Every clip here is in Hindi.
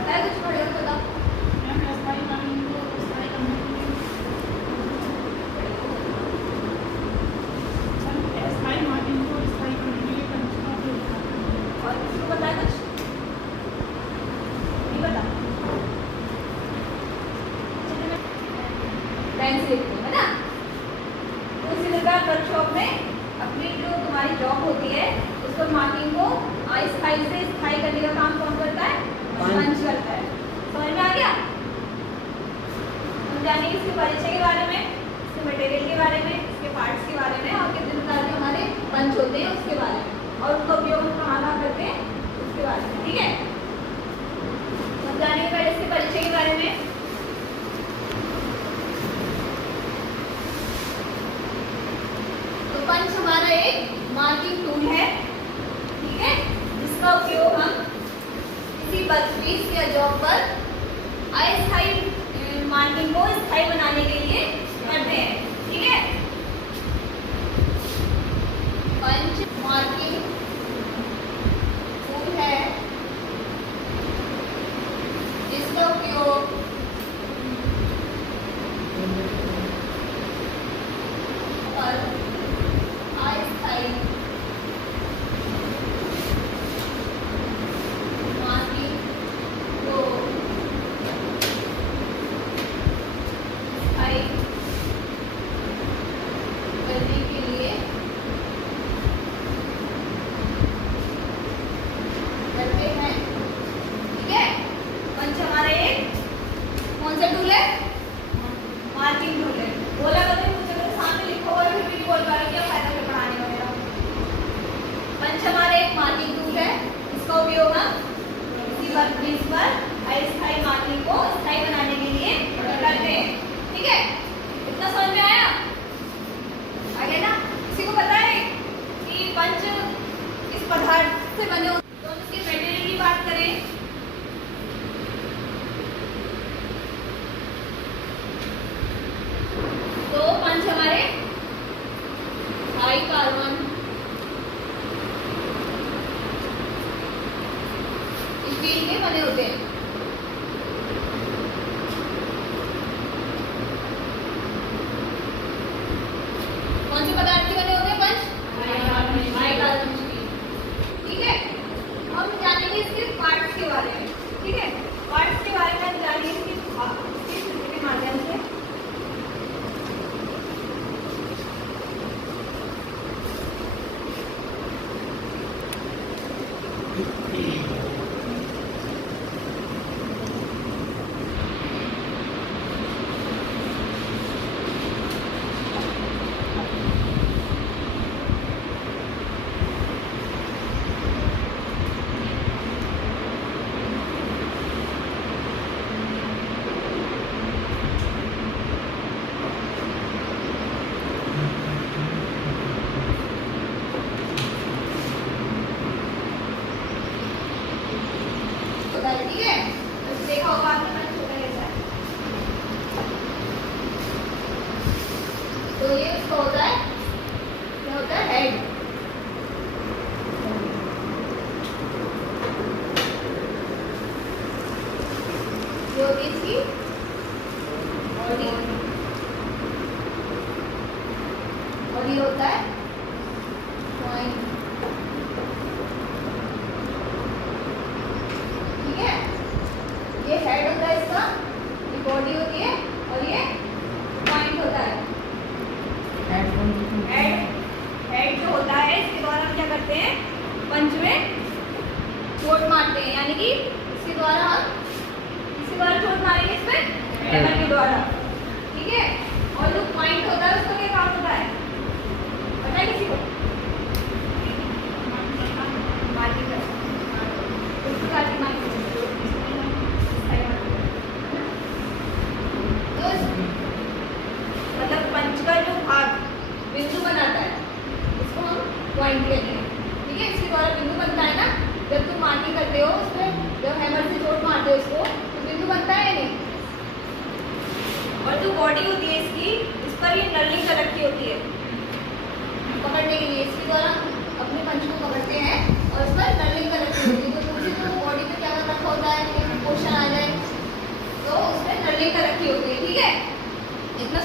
पता है कुछ पढ़े हो तो बताओ। और किसी को पता है कुछ? नहीं पता? लाइन से लिखते है ना। तो इसी प्रकार वर्कशॉप में अपनी जो तुम्हारी जॉब होती है उसको मार्किंग को अस्थायी से स्थायी करने का काम कौन करता है? पंच करता है। समझ में आ गया? हम जानेंगे इसके परिचय के बारे में, इसके मटेरियल के बारे में, इसके पार्ट्स के बारे में और कितने प्रकार के हमारे पंच होते हैं उसके बारे में और उनका उपयोग हम कहाँ करते हैं उसके बारे में। ठीक है, हम जानेंगे पहले इसके परिचय के बारे में। तो पंच हमारा एक मार्किंग टूल है, ठीक है, जिसका उपयोग हम किसी वर्कपीस या जॉब पर अस्थायी मार्किंग को स्थायी बनाने के लिए करते हैं। ठीक है, पंच मार्किंग टूल है जिसका उपयोग अस्थायी मार्किंग को स्थायी करने के लिए करते हैं। ठीक है, पंच हमारा एक कौन सा टूल है? मार्किंग टूल है। बोला कभी मुझे तो सामने लिखा हुआ है फिर भी नहीं बोल पा रहा, क्या फायदा फिर पढ़ाने का मेरा। पंच हमारा एक मार्किंग टूल है, इसका उपयोग हम किसी वर्कपीस पर अस्थायी मार्किंग को स्थायी बनाने के लिए करते हैं। ठीक है, इतना समझ में आया? आ गया ना? किसी को पता है कि पंच किस पदार्थ से बने होते हैं? तो हम इसके मटेरियल की बात करें तो पंच हमारे हाई कार्बन स्टील के बने होते हैं। कौन से पदार्थ के बने होते हैं पंच? High carbon steel. ठीक है, हम जानेंगे इसके पार्ट्स के बारे में। ठीक है, पार्ट्स के बारे में हम जानेंगे इसके चित्र के माध्यम से। ठीक है, तो देखा होगा आपने पंच होता कैसा है। तो ये उसका होता है, क्या होता है? हेड। जो होती है इसकी बॉडी और ये होता है पॉइंट। ये हेड होता है इसका, ये बॉडी होती है और ये पॉइंट होता है। हेड जो होता है इसके द्वारा हम क्या करते हैं? पंच में चोट मारते हैं, यानी कि इसके द्वारा हम चोट मारेंगे इसमें हैमर के द्वारा। ठीक है, और जो पॉइंट होता है उसका क्या काम होता है पता है किसी को? मार्किंग मतलब पंच का जो भाग बिंदु बनाता है इसको हम पॉइंट कहते हैं। ठीक है, इसके द्वारा बिंदु बनता है ना, जब तुम मार्किंग करते हो उसमें जब हैमर से चोट मारते हो इसको तो बिंदु बनता है नहीं। और जो बॉडी होती है इसकी, इस पर ये नलिंग कर रखी होती है पकड़ने के लिए, इसके द्वारा अपने पंच को पकड़ते हैं और इस पर नलिंग कर रखी होती है। तो दूसरी जो बॉडी पे क्या कर रखा होता है, एक पोर्शन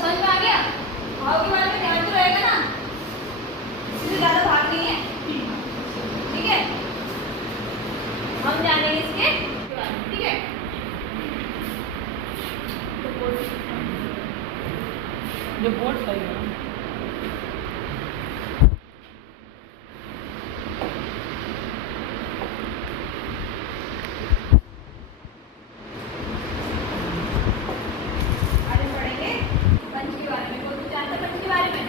समझ में आ गया? भाव के बारे में ध्यान तो रहेगा ना, इससे ज्यादा भाग नहीं है। ठीक है, हम जानेंगे इसके बारे में। ठीक है, जो बोर्ड सही है। आगे पढ़ेंगे पंच के बारे में। कोई जानता है पंच के बारे में?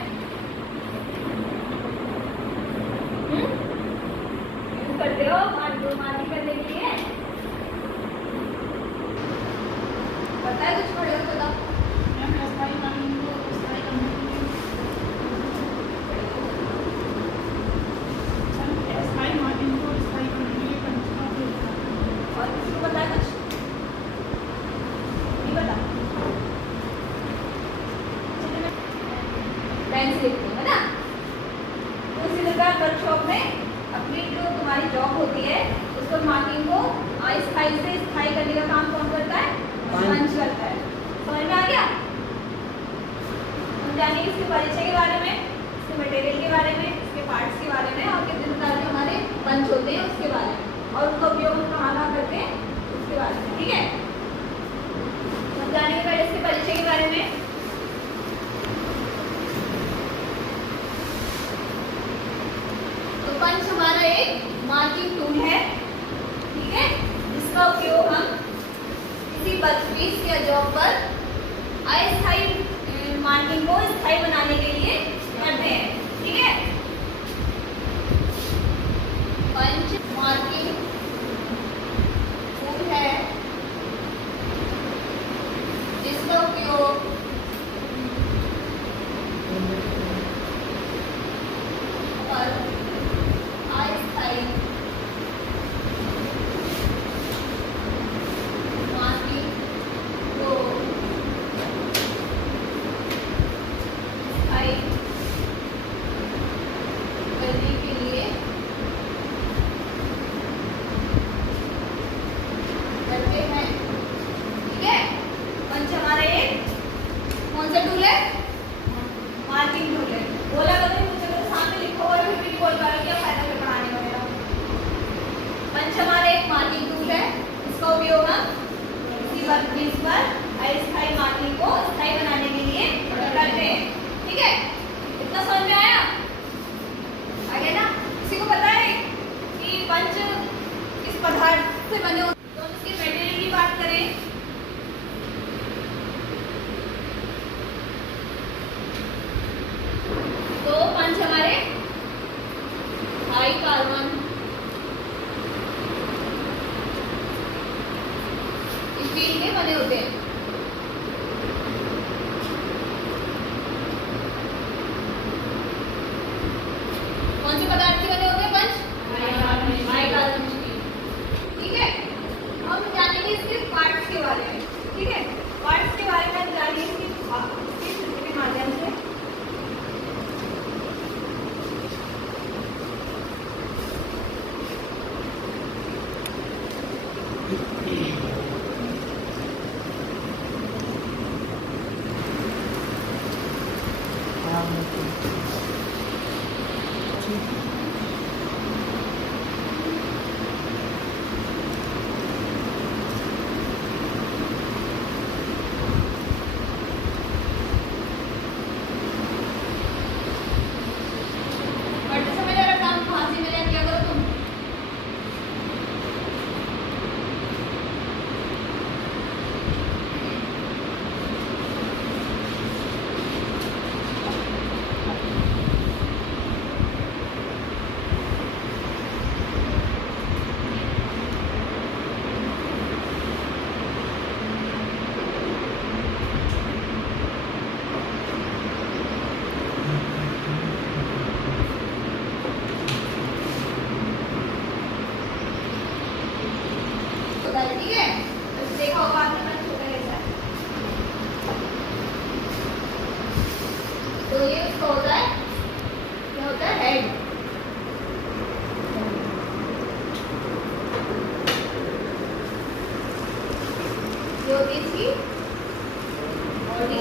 यूज करते हो मार्किंग करने के लिए? पता है कुछ पढ़े हो तो बताओ। और किसी को पता है कुछ? नहीं पता? लाइन से लिखते हैं ना। तो इसी प्रकार वर्कशॉप में अपनी जो तुम्हारी जॉब होती है उसको मार्किंग को अस्थायी से स्थायी करने का काम कौन करता है? पंच करता है। समझ में आ गया? हम जानेंगे इसके परिचय के बारे में, इसके मटेरियल के बारे में, इसके पार्ट्स के बारे में और कितने प्रकार के हमारे पंच होते हैं उसके बारे में, और उनका उपयोग हम कहाँ करते हैं उसके बारे में। ठीक है, हम जानेंगे पहले इसके परिचय के बारे में। तो पंच हमारा एक मार्किंग टूल है। ठीक है, जिसका उपयोग हम किसी वर्कपीस या जॉब पर अस्थायी मार्किंग को स्थायी बनाने के लिए करते हैं। ठीक है, पंच मार्किंग टूल है जिसका उपयोग पर अस्थायी मार्किंग को स्थायी करने के लिए करते हैं। ठीक है, पंच हमारा एक कौन सा टूल है? मार्किंग टूल है। बोला कभी मुझे तो सामने लिखा हुआ है, फिर भी नहीं बोल पा रहे, क्या फायदा फिर पढ़ाने का मेरा? पंच हमारा एक मार्किंग टूल है, इसका उपयोग हम किसी वर्कपीस पर अस्थायी मार्किंग को स्थायी बनाने के लिए करते हैं। ठीक है, इतना समझ में आया? आ गया ना? किसी को पता है कि पंच किस पदार्थ से बने होते हैं? तो हम इसके मटेरियल की बात करें तो पंच हमारे हाई कार्बन स्टील के बने होते हैं। कौन से पदार्थ के बने होते हैं पंच? High carbon steel. ठीक है, हम जानेंगे इसके पार्ट्स के बारे में। ठीक है, पार्ट्स के बारे में हम जानेंगे इसकी चित्र के माध्यम से। पढ़ते समय जरा काम फांसी में क्या करो तुम? ठीक है, तो देखो अब आपने पंच होता है कैसा। तो ये उसका होता है, क्या होता है? हेड। ये होती है इसकी बॉडी।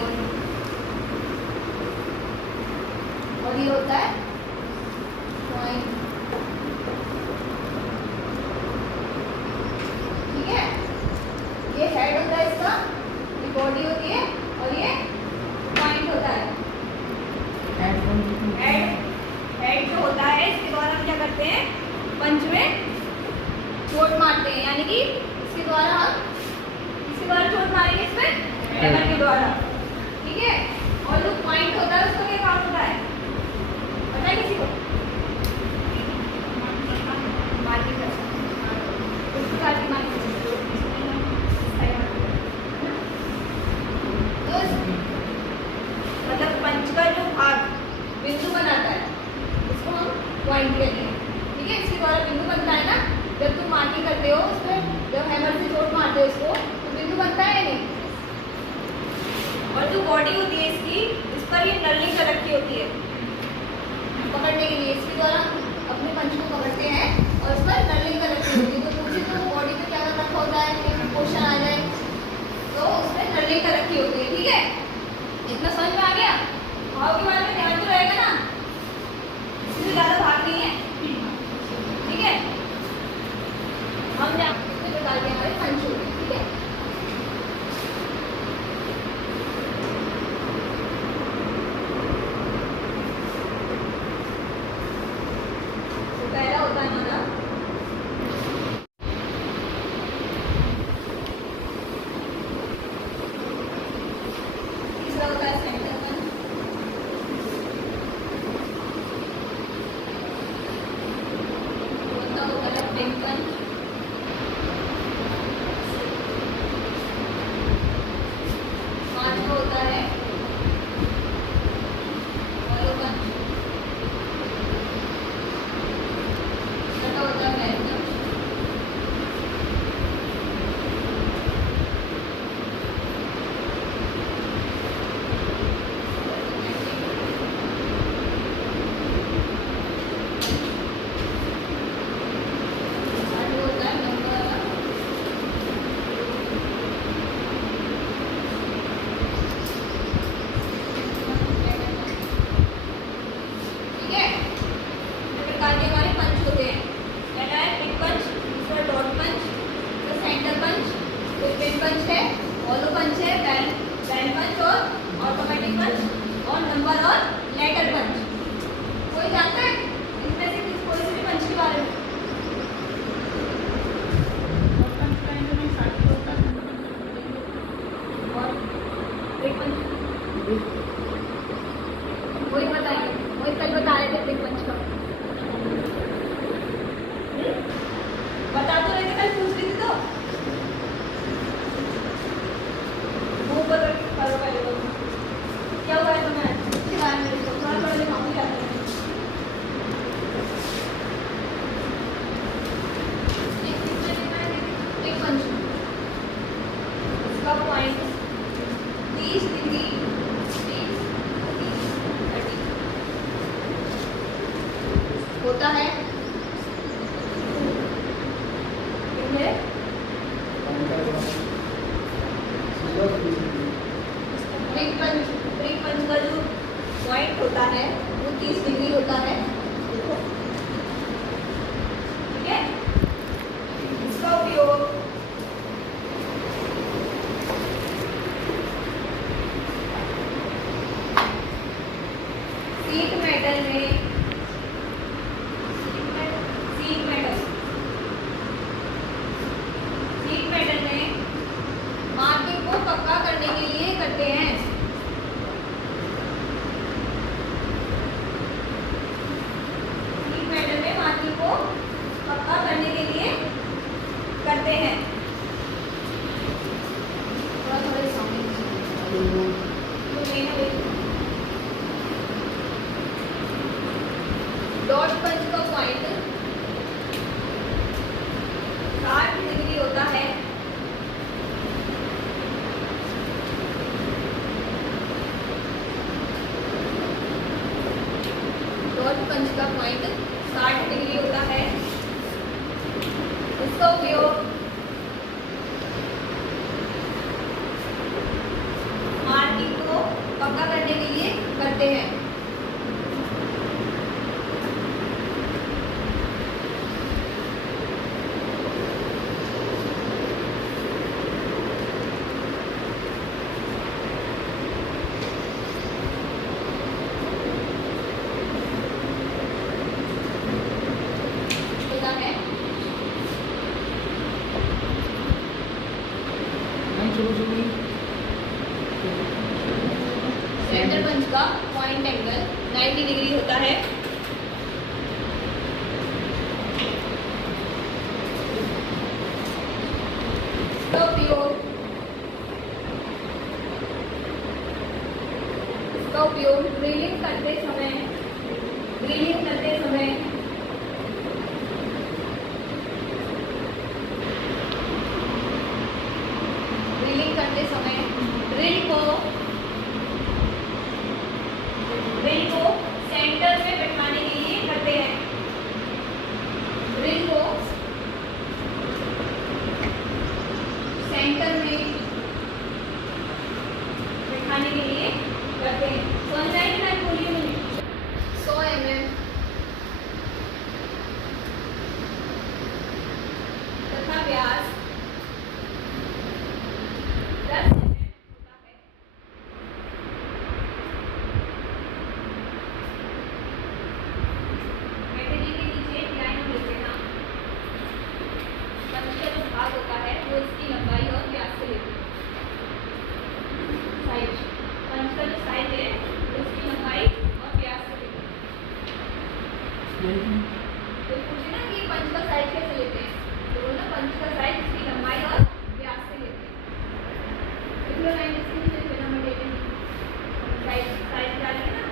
बॉडी होती है और ये पॉइंट होता है। हेड जो होता है इसके द्वारा हम क्या करते हैं, पंच में चोट मारते हैं, यानी कि इसके द्वारा चोट मारेंगे इसमें हैमर के द्वारा, ठीक है। और जो पॉइंट होता है उसका क्या काम होता है पता है किसी को? मार्किंग करना, उस प्रकार की मार्किंग मतलब पंच का जो भाग बिंदु बनाता है उसको हम पॉइंट कहते हैं, ठीक है। इसके द्वारा बिंदु बनता है ना, जब तुम मार्किंग करते हो उसमें, जब हैमर से चोट मारते हो उसको तो बिंदु बनता है या नहीं। और जो बॉडी होती है इसकी, इस पर ये नलिंग कर रखी होती है पकड़ने के लिए, इसके द्वारा अपने पंच को पकड़ते हैं और इस पर नलिंग कर रखी होती है। तो मुझे तो बॉडी पे क्या कर रखा होता है कि पोषण आ जाए, तो उसमें नलिंग कर रखी होती है, ठीक है। इतना समझ में आ गया? भाव के बारे में ध्यान तो रहेगा ना, इससे ज्यादा भाग नहीं है, ठीक है। हम कितने प्रकार के हमारे पंच होते हैं, ठीक है। तो पहला होता है हमारा तीसरा होता है सेंटर पंच, चौथा होता है पिन पंच, पांचवा होता है फॉलो पंच, छठा होता है बैक पंच, आठवां होता है नंबर वाला, ठीक है। इस प्रकार के हमारे पंच होते हैं। पहला है पिन पंच, दूसरा डॉट पंच, दूसरा सेंटर पंच, फिर पिन पंच है, फॉलो पंच है, बैंड पंच और ऑटोमेटिक पंच और नंबर और लेटर पंच। कोई जानता है इनमें से कोई से भी पंच के बारे में? और ब्रेक पंच वही बताइए, वही कल बता रहे थे ब्रेक पंच का, बता तो रहे थे, कल पूछ रही थी तो वो पर करो पहले तो क्या हुआ है तुम्हें इसके बारे में लिखो, थोड़ा थोड़ा लिखाऊंगी जाते हैं। ब्रेक पंच इसका पॉइंट 30 डिग्री, 30 होता है। ब्रेक पंच का जो पॉइंट होता है वो 30 डिग्री होता है, ठीक है। इसका उपयोग सीट मेटल में, सीट मेटल में मार्किंग को पक्का करने के लिए करते हैं। सीट मेटल में मार्किंग को पक्का करने के लिए करते हैं। थोड़ा थोड़ा सामने डॉट पंच का पॉइंट 60 डिग्री होता है। डॉट पंच का पॉइंट 60 डिग्री होता है। इसका उपयोग मार्किंग को पक्का करने के लिए करते हैं। सेंटर पंच का पॉइंट एंगल 90 डिग्री होता है। इसका उपयोग ड्रिलिंग करते समय ड्रिलिंग करते समय ड्रिल को सेंटर में बैठाने के लिए करते हैं। ड्रिल को सेंटर में बैठाने के लिए करते हैं। समझ में आई कि नहीं? बोलिए मुझे। 100 mm तथा व्यास 10 mm होता है। कैटेगरी के नीचे एक लाइन हम लिखते हैं। पंच का जो भाग होता है वो इसकी लंबाई और व्यास से लेते हैं। साइज पंच का जो साइज है वो इसकी लंबाई और व्यास से लेते हैं। तो पूछे ना कि पंच का साइज कैसे लेते हैं, तो ना पंच का साइज इसकी लंबाई और व्यास से लेते हैं। लिख लो लाइन इसके नीचे फिर हम लेते हैं साइज साइज डालिए ना।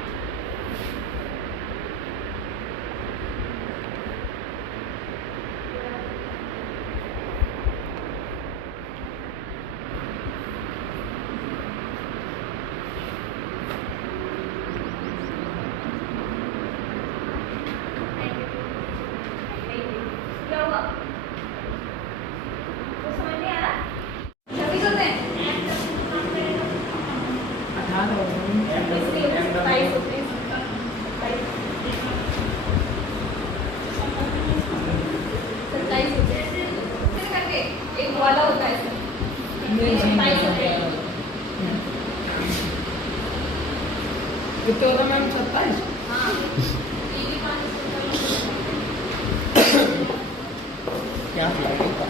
क्या हुआ? वो समझ नहीं आ रहा? जल्दी करते हैं। इसलिए 27 होते हैं। 27 होते हैं। फिर करके एक वाला होता है इसमें। 27 होते हैं। कितने होता मैम? 27? हाँ। क्या लगेगा?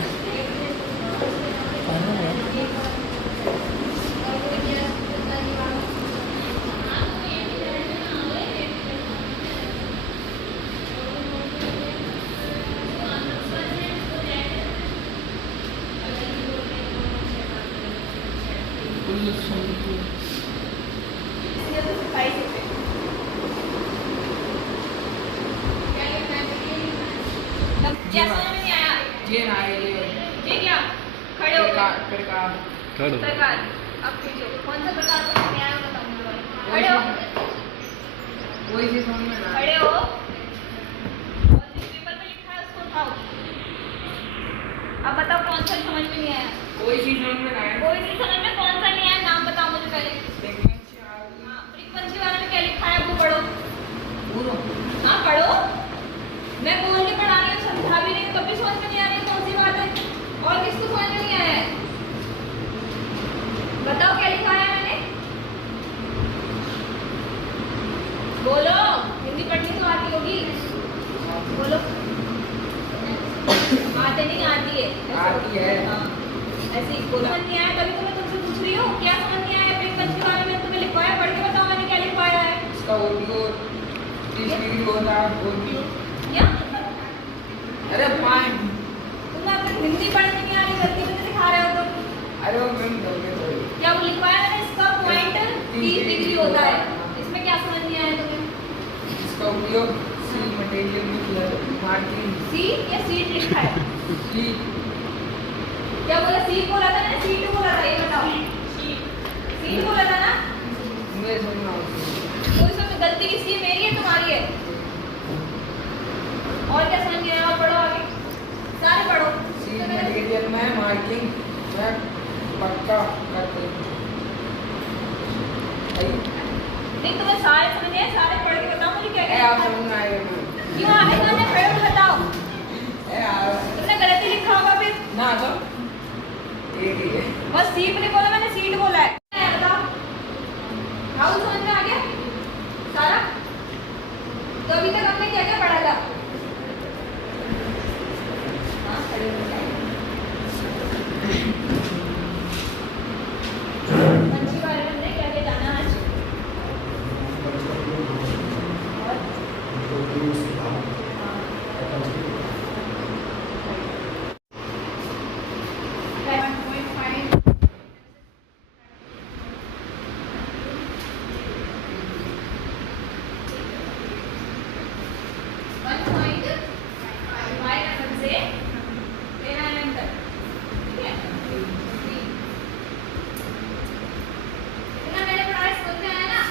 क्या समझ में नहीं आया? ये क्या? खड़े हो गए। प्रकार प्रकार अब खींचो। कौन सा प्रकार समझ में आया बताओ मुझे। खड़े हो, कोई चीज समझ में ना खड़े हो और जिस पेपर पे लिखा है उसको उठाओ। अब बताओ कौन सा समझ में नहीं आया? कोई चीज समझ में ना आए। कोई चीज समझ में कौन सा नहीं आया? नाम बताओ मुझे पहले। हाँ, फ्रीक्वेंसी वाले में क्या लिखा है वो पढ़ो। हाँ पढ़ो। मैं बोल के पढ़ा रही हूँ, समझा भी नहीं तब भी समझ में नहीं आ रही, कौन सी बात है? और किसको समझ में नहीं आया है? बताओ क्या लिखा है मैंने? बोलो। हिंदी पढ़नी तो आती होगी। बोलो। आते नहीं आती है। आती है। हाँ ऐसे ही बोलो। समझ नहीं आया तभी तो मैं तुमसे पूछ रही हूँ क्या समझ नहीं आया? फ्रीक्वेंसी के बारे में तुम्हें लिखवाया, पढ़ के बताओ मैंने क्या लिखवाया है। इसका ऑडियो 30 डिग्री होता है। ऑडियो क्या? अरे फाइन। तुम्हें अपनी हिंदी पढ़ने नहीं आ रही, गलती में दिखा रहे हो तुम। अरे वो मैम गलती हो गई। क्या वो लिखवाया मैंने? इसका पॉइंट 30 डिग्री होता है। इसमें क्या समझ नहीं आया तुम्हें? इसका उपयोग सी मटेरियल में मार्किंग सी या सीट लिखा है? सी क्या बोला? सीट बोला था ना? सीट बोला था? ये बताओ। सीट बोला था ना? मुझे सुनना तो इसमें गलती किसकी है? मेरी है तुम्हारी है? और क्या समझ नहीं आया? और पढ़ो आगे, सारे पढ़ो। सी मटेरियल में मार्किंग मैं पक्का करते हैं। नहीं तुम्हें सारे समझ आए? सारे पढ़ के बताओ मुझे क्या ए क्या आप लिखा है। समझ में आएगा क्यों आगे समझ खड़े होकर बताओ। ए आ तुमने गलती लिखा होगा फिर। ना तो एक ही है। बस सीट नहीं बोला मैंने, सीट बोला है। बताओ हाउ समझ में आ गया सारा? तो अभी तक हमने क्या क्या पढ़ा था? हाँ खड़े हो जाओ। 1.5 1.5 से लेना है अंतर, ठीक है। इतना मैंने पढ़ा है, समझ में आया ना।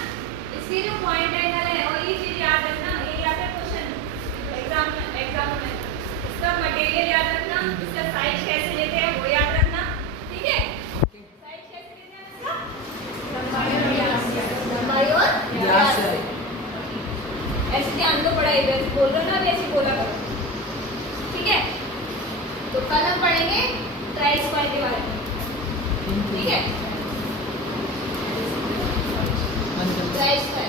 इसकी जो पॉइंट एंगल है और ये चीज याद रखना, ये याद है क्वेश्चन एग्जाम में इसका मटेरियल याद रखना, इसका साइज कैसे लेते हैं वो याद रखना, ठीक है। साइज कैसे लेते हैं इसका, लंबाई और व्यास से। ऐसे ध्यान दो, पढ़ाई वैसे बोल रहे हो ना, वैसे बोला करो, ठीक है। तो कल हम पढ़ेंगे ट्राई स्क्वायर के बारे में, ठीक है। Try square